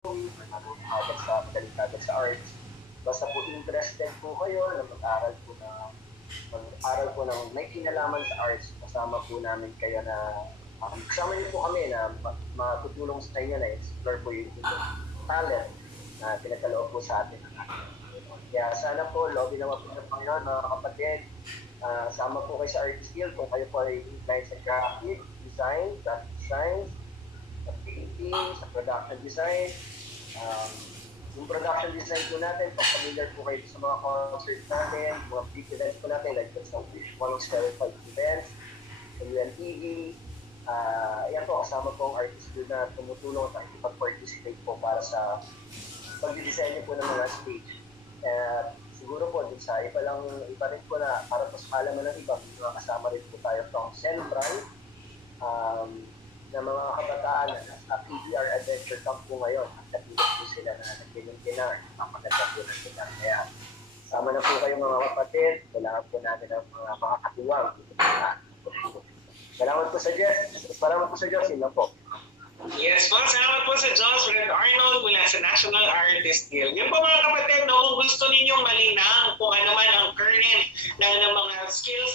agad sa magaling agad sa arts. Basta po interested po kayo na mag-aral po ng may kinalaman sa arts, kasama po namin kayo na kasama niyo po kami na matutulong sa inyo na explore po yung talent na pinagkaloob po sa atin. Kaya sana po, lobby naman po ng Panginoon, mga kapatid, sama po kayo sa Artist Guild kung kayo po ay inclined sa graphic design, graphic design, sa painting, sa production design. Yung production design po natin, pag familiar po kayo sa mga concert natin, mga big events po natin, like sa One Verified Events, sa UNTV, yan po, kasama po ang Artist Guild na tumutulong at nakikipag-participate po para sa pag-design po ng mga stage. Siguro po, din sa iba rin po na para po sa kalaman ng iba, mga kasama rin po tayo from Senbran, na mga kabataan na nasa PBR Adventure Camp po ngayon. At katulad po sila na nagpinong-pinar, napakaganda po na sila. Kaya sama na po kayo mga kapatid, kailangan po namin ang mga makakatuwang. Salamat po sa Diyos. Salamat po sa Diyos. Yun lang po. Yes po, salamat po sa Diyos, Fred Arnold mula sa National Artist Guild. Yun po mga kapatid, no, kung gusto ninyong malinang kung ano man ang current ng mga skills